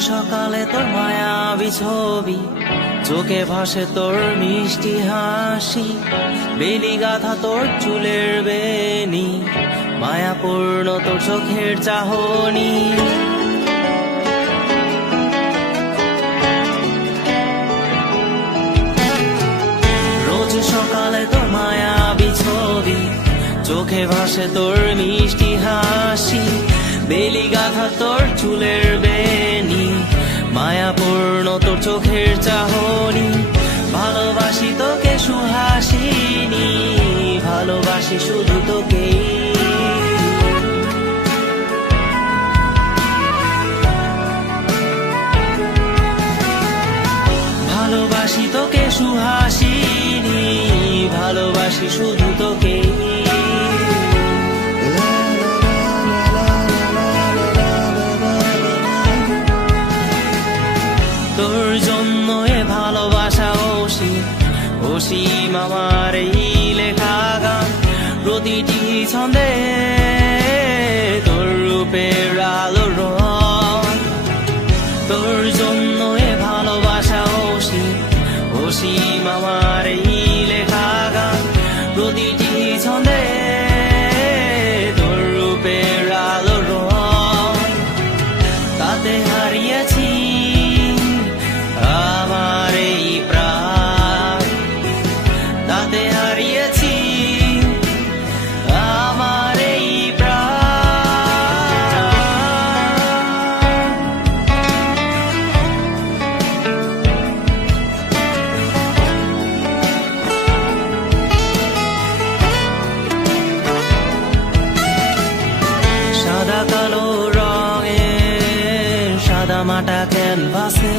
সকালে তোর মায়াবী ছবি, চোখে ভাসে তোর মিষ্টি হাসি, বেলি গাথা তোর চুলের বেনি, মায়াপূর্ণ তোর চোখের চাহনি। রোজ সকালে তোর মায়াবী ছবি, চোখে ভাসে তোর মিষ্টি হাসি, বেলি গাথা তোর চুলের বেনি, মায়াপূর্ণ তোর চোখের চাহনি। ভালোবাসি তোকে সুহাসিনী, ভালোবাসি শুধু তোকে। ভালোবাসি তোকে সুহাসিনী, ভালোবাসি শুধু তোকে। তোর জন্য এ ভালোবাসা অসীম, অসীম আমার এই লেখা গান, প্রতিটি ছন্দে তোর রূপের আলো রং। তোর জন্য এ ভালোবাসা অসীম, অসীম আমার এই লেখা গান, প্রতিটি ছন্দে তোর রূপের আলো রং। তাতে হারিয়েছি আমার এই প্রাণ, তাতে হারিয়েছি আমার এই প্রাণ। সাদা কালো রঙের সাদা মাটা ক্যানভাসে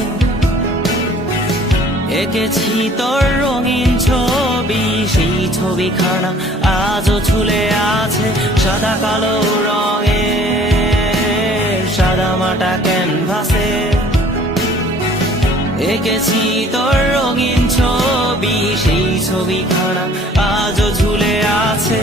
এঁকেছি তোর রঙিন ছবি, সেই ছবিখানা আজও ঝুলে আছে। সাদা কালো রঙের সাদা মাটা ক্যানভাসে এঁকেছি তোর রঙিন ছবি, সেই ছবিখানা আজও ঝুলে আছে।